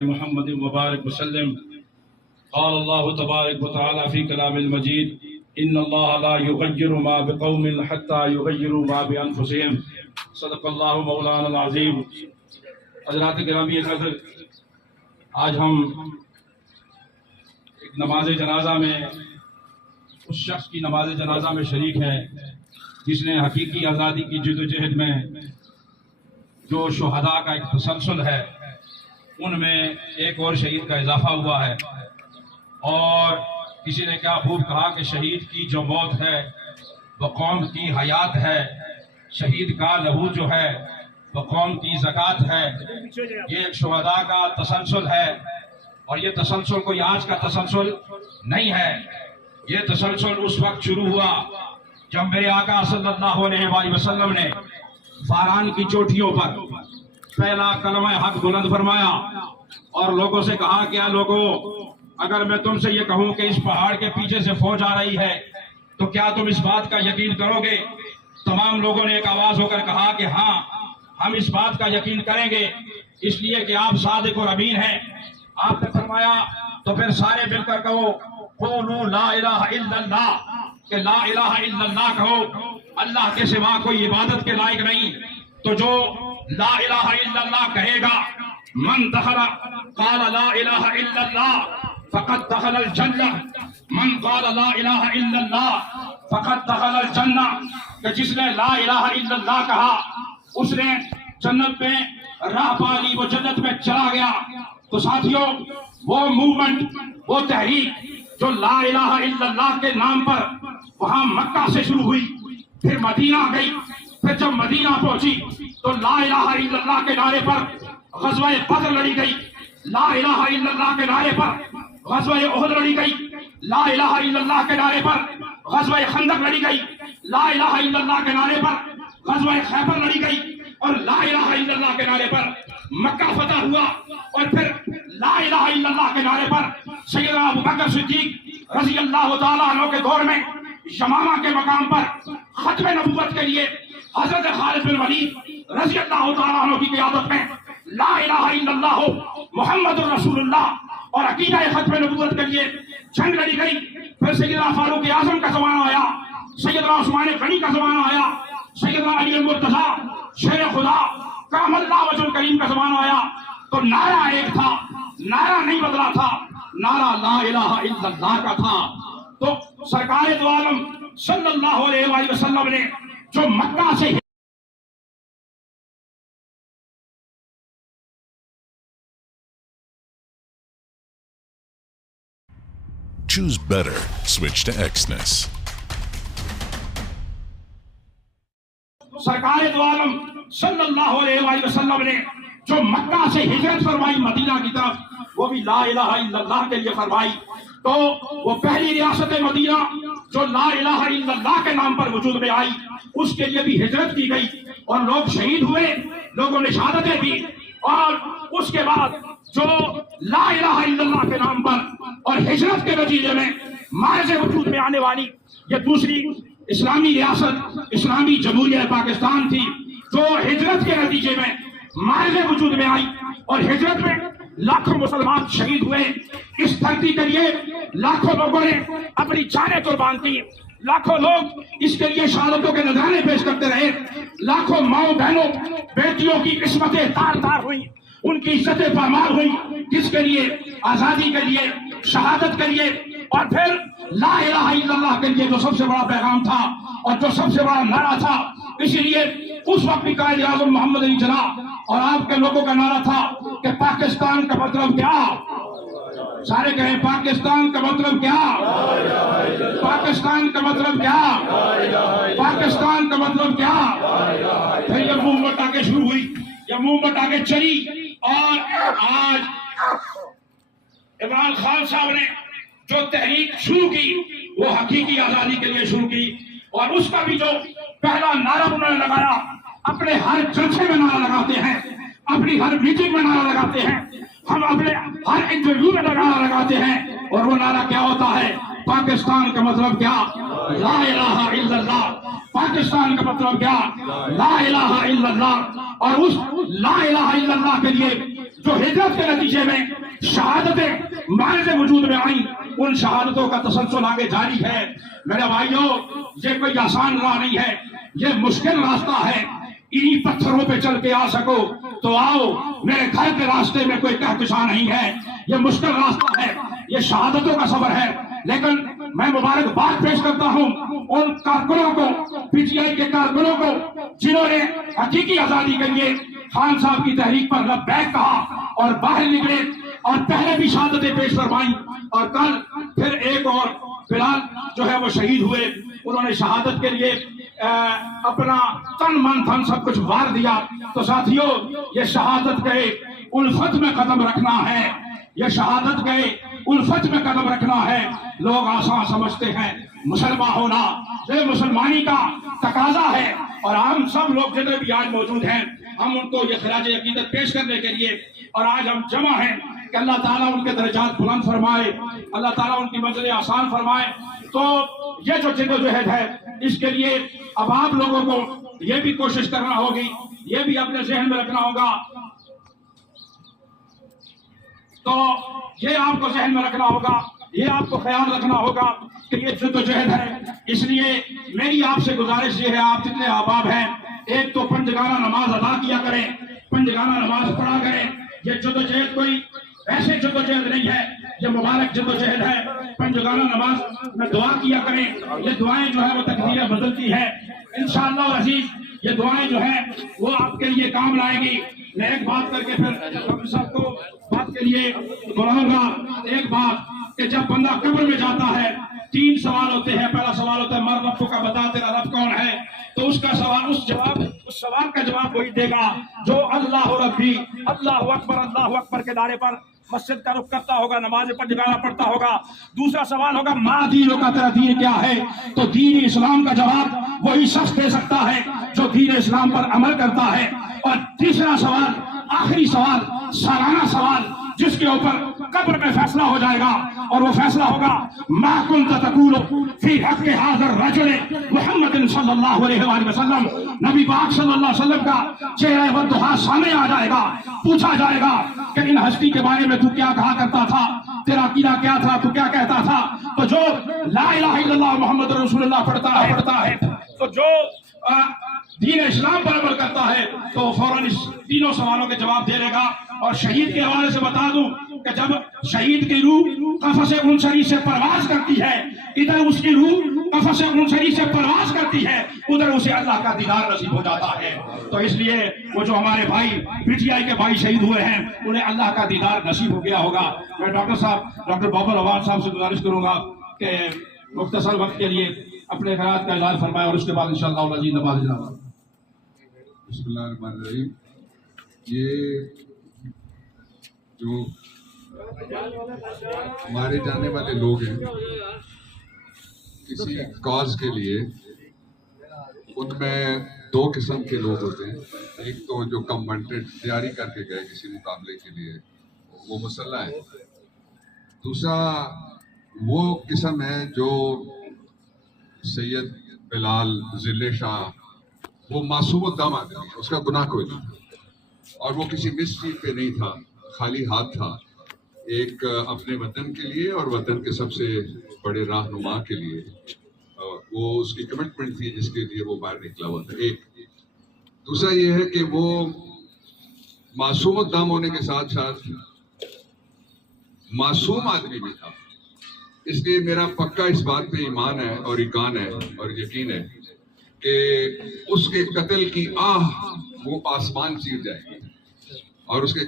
محمد مبارک وسلم قال اللہ تبارک وتعالی فی کلام المجید ان اللہ لا یغیر ما بقوم حتی یغیروا ما بانفسهم صدق اللہ مولانا العظیم۔ حضرات گرامی قدر، آج ہم ایک نماز جنازہ میں اس شخص کی نماز جنازہ میں شریک ہیں جس نے حقیقی آزادی کی جدوجہد میں جو شہداء کا ایک تسلسل ہے ان میں ایک اور شہید کا اضافہ ہوا ہے، اور کسی نے کیا خوب کہا کہ شہید کی جو موت ہے وہ قوم کی حیات ہے، شہید کا لہو جو ہے وہ قوم کی زکوٰۃ ہے۔ یہ ایک شہداء کا تسلسل ہے، اور یہ تسلسل کوئی آج کا تسلسل نہیں ہے۔ یہ تسلسل اس وقت شروع ہوا جب میرے آقا صلی اللہ علیہ وآلہ وسلم نے فاران کی چوٹیوں پر پہلا کلمہ حق بلند فرمایا اور لوگوں سے کہا کہ لوگوں، اگر میں تم سے یہ کہوں کہ اس پہاڑ کے پیچھے سے فوج آ رہی ہے تو کیا تم اس بات کا یقین کرو گے؟ تمام لوگوں نے ایک آواز ہو کر کہا کہ ہاں، ہم اس بات کا یقین کریں گے، اس لیے کہ آپ صادق اور امین ہیں۔ آپ نے فرمایا تو پھر سارے مل کر کہو قولوا لا الہ الا اللہ، کہ لا الہ الا اللہ کہو، اللہ کے سوا کوئی عبادت کے لائق نہیں۔ تو جو لا الہ الا اللہ کہے گا، من دخل قال لا الہ الا اللہ فقد دخل الجنہ، من قال لا الہ الا اللہ فقد دخل الجنہ، کہ جس نے لا الہ الا اللہ کہا اس نے جنت میں راہ پا لی، وہ جنت میں چلا گیا۔ تو ساتھیوں، وہ موومنٹ، وہ تحریک جو لا الہ الا اللہ کے نام پر وہاں مکہ سے شروع ہوئی، پھر مدینہ گئی، پھر جب مدینہ پہنچی تو لا الہ الا اللہ کے نعرے پر غزوہ بدر لڑی گئی، لا الہ الا اللہ کے نعرے پر غزوہ احد لڑی گئی، لا الہ الا اللہ کے نعرے پر غزوہ خندق لڑی گئی، لا الہ الا اللہ کے نعرے پر غزوہ خیبر لڑی گئی، اور لا الہ الا اللہ کے نعرے پر مکہ فتح ہوا، اور پھر لا الہ الا اللہ کے نعرے پر سیدنا ابوبکر صدیق رضی اللہ تعالیٰ عنہ کے دور میں یمامہ کے مقام پر ختم نبوت کے لیے حضرت خالد بن ولید رضی اللہ تعالیٰ عنہ کی قیادت میں لا الہ الا اللہ محمد الرسول اللہ اور عقیدہ ختم نبوت کے لیے جنگ لڑی گئی۔ پھر سیدنا فاروق اعظم کا زمانہ آیا، سیدنا عثمان غنی کا زمانہ آیا، سیدنا علی المرتضی شیر خدا کرم اللہ وجہ الکریم کا زمانہ آیا، تو نعرہ ایک تھا، نعرہ نہیں بدلا تھا، نعرہ لا الہ الا اللہ کا تھا۔ تو سرکار دو عالم صلی اللہ علیہ وآلہ وسلم نے جو مکہ سے Choose better. Switch to Exness. سرکار دو عالم صلی اللہ علیہ وآلہ وسلم نے جو مکہ سے ہجرت فرمائی مدینہ کی طرف، وہ بھی لا الہ الا اللہ کے لیے فرمائی۔ تو وہ پہلی ریاست مدینہ جو لا الہ الا اللہ کے نام پر وجود میں آئی، اس کے لیے بھی ہجرت کی گئی، اور لوگ شہید ہوئے، لوگوں نے شہادتیں دی، اور اس کے بعد جو لا الہ الا اللہ کے نام پر اور ہجرت کے نتیجے میں مارج وجود میں آنے والی یہ دوسری اسلامی ریاست اسلامی جمہوریہ پاکستان تھی، جو ہجرت کے نتیجے میں مارج وجود میں آئی، اور ہجرت میں لاکھوں مسلمان شہید ہوئے۔ اس دھرتی کے لیے لاکھوں لوگوں نے اپنی جانیں قربان کی، لاکھوں لوگ اس کے لیے شہادتوں کے نذرانے پیش کرتے رہے، لاکھوں ماؤں بہنوں بیٹیوں کی قسمتیں تار تار ہوئی، ان کی عزتیں پامال ہوئی، کس کے لیے؟ آزادی کے لیے، شہادت کے لیے، اور پھر لا الہ الا اللہ کے لیے جو سب سے بڑا پیغام تھا اور جو سب سے بڑا نعرہ تھا۔ اسی لیے اس وقت بھی قائد اعظم محمد علی جناح اور آپ کے لوگوں کا نعرہ تھا کہ پاکستان کا مطلب کیا؟ سارے کہیں پاکستان کا مطلب کیا؟ پاکستان کا مطلب کیا؟ پاکستان کا مطلب کیا؟ پھر یہ موومنٹ آگے شروع ہوئی، یہ موومنٹ آگے چلی، اور آج عمران خان صاحب نے جو تحریک شروع کی وہ حقیقی آزادی کے لیے شروع کی، اور اس کا بھی جو پہلا نعرہ انہوں نے لگایا، اپنے ہر جلسے میں نعرہ لگاتے ہیں، اپنی ہر میٹنگ میں نعرہ لگاتے ہیں، ہم اپنے ہر انٹرویو میں نعرہ لگاتے ہیں، اور وہ نعرہ کیا ہوتا ہے؟ پاکستان کا مطلب کیا؟ لا الہ الا اللہ. پاکستان کا مطلب کیا؟ لا الہ الا اللہ. اور اس لا الہ الا اللہ کے لیے جو ہجرت کے نتیجے میں شہادتیں مارد وجود میں آئیں، ان شہادتوں کا تسلسل آگے جاری ہے. میرے بھائیوں، یہ کوئی آسان راہ نہیں ہے، یہ مشکل راستہ ہے. انہی پتھروں پہ چل کے آ سکو تو آؤ، میرے گھر کے راستے میں کوئی کہکشاں نہیں ہے. یہ مشکل راستہ ہے، یہ شہادتوں کا سفر ہے. لیکن میں مبارکباد پیش کرتا ہوں ان کارکنوں کو، پی ٹی آئی کے کارکنوں کو، جنہوں نے حقیقی آزادی کے لیے خان صاحب کی تحریک پر لبیک کہا اور باہر نکلے اور پہلے بھی شہادتیں پیش فرمائیں. اور کل پھر ایک اور بلال جو ہے وہ شہید ہوئے. انہوں نے شہادت کے لیے اپنا تن من دھن سب کچھ وار دیا. تو ساتھیوں، یہ شہادت کے الفت میں قدم رکھنا ہے، یہ شہادت کے الفت میں قدم رکھنا ہے. لوگ آسان سمجھتے ہیں مسلمان ہونا، یہ مسلمانی کا تقاضا ہے. اور ہم سب لوگ جتنے بھی آج موجود ہیں، ہم ان کو یہ خراج عقیدت پیش کرنے کے لیے اور آج ہم جمع ہیں کہ اللہ تعالیٰ ان کے درجات بلند فرمائے، اللہ تعالیٰ ان کی منزلیں آسان فرمائے. تو یہ جو جدوجہد ہے، اس کے لیے اب آپ لوگوں کو یہ بھی کوشش کرنا ہوگی، یہ بھی اپنے ذہن میں رکھنا ہوگا. تو یہ آپ کو ذہن میں رکھنا ہوگا، یہ آپ کو خیال رکھنا ہوگا کہ یہ جدوجہد ہے. اس لیے میری آپ سے گزارش یہ ہے، آپ جتنے احباب ہیں، ایک تو پنجگانہ نماز ادا کیا کریں، پنجگانہ نماز پڑھا کریں. یہ جدوجہد کوئی ایسے جدوجہد نہیں ہے، یہ مبارک جدوجہد ہے. پنجگانہ نماز میں دعا کیا کریں. یہ دعائیں جو ہے وہ تقدیریں بدلتی ہے انشاءاللہ العزیز. یہ دعائیں جو ہیں وہ آپ کے لیے کام لائے گی. میں ایک بات کر کے پھر ڈاکٹر صاحب کو بات کے لیے بلاؤں گا. ایک بات کہ جب بندہ قبر میں جاتا ہے، 3 سوال ہوتے ہیں. پہلا سوال ہوتا ہے مر رب کا، بتا تیرا رب کون ہے. تو اس کا سوال، اس سوال کا جواب وہی دے گا جو اللہ ربی، اللہ اکبر کے نعرے پر مسجد کا رخ کرتا ہوگا، نماز پنجگانہ پڑھتا ہوگا. دوسرا سوال ہوگا ما دینوں کا، تیرا دین کیا ہے. تو دین اسلام کا جواب وہی شخص دے سکتا ہے جو دین اسلام پر عمل کرتا ہے. اور تیسرا سوال، آخری سوال، سالانہ سوال، جس کے اوپر قبر میں فیصلہ ہو جائے گا، اور وہ فیصلہ ہوگا ما كنت تقول فی حق هذا الرجل محمد صلی اللہ علیہ وآلہ وسلم. نبی پاک صلی اللہ علیہ وسلم کا چہرہ والضحیٰ سامنے آ جائے گا. پوچھا جائے گا کہ ان ہستی کے بارے میں تو کیا کہا کرتا تھا، تیرا عقیدہ کیا تھا، تو کیا کہتا تھا. تو جو لا الہ الا اللہ محمد رسول اللہ پڑھتا ہے، تو جو دین اسلام پر عمل کرتا ہے، تو فوراً اس تینوں سوالوں کے جواب دے لے گا. اور شہید کے حوالے سے بتا دوں کہ جب شہید کی روح قفس عنصری سے پرواز کرتی ہے، ادھر اس کی روح قفس عنصری سے پرواز کرتی ہے، ادھر اسے اللہ کا دیدار نصیب ہو جاتا ہے. تو اس لیے وہ جو ہمارے بھائی پی ٹی آئی کے بھائی شہید ہوئے ہیں، انہیں اللہ کا دیدار نصیب ہو گیا ہوگا. میں ڈاکٹر بابر عواد صاحب سے گزارش کروں گا کہ مختصر وقت کے لیے اپنے خیالات کا اظہار فرمائے، اور اس کے بعد انشاءاللہ العزیز نماز جنازہ. بسم اللہ الرحمن الرحیم. یہ جو مارے جانے والے لوگ ہیں کسی کاز کے لیے، ان میں 2 قسم کے لوگ ہوتے ہیں. ایک تو جو کم وانٹڈ تیاری کر کے گئے کسی مقابلے کے لیے، وہ مسلح ہے. دوسرا وہ قسم ہے جو سید بلال، ذل شاہ، وہ معصوم الدم آدمی ہے، اس کا گناہ کوئی نہیں تھا، اور وہ کسی مس چیز پہ نہیں تھا، خالی ہاتھ تھا. ایک اپنے وطن کے لیے اور وطن کے سب سے بڑے رہنما کے لیے وہ اس کی کمٹمنٹ تھی جس کے لیے وہ باہر نکلا ہوا تھا. ایک دوسرا یہ ہے کہ وہ معصوم الدم ہونے کے ساتھ ساتھ معصوم آدمی بھی تھا. اس لیے میرا پکا اس بات پہ ایمان ہے اور ایقان ہے اور یقین ہے کہ اس کے قتل کی آہ وہ آسمان چیر جائے گی، اور اس کے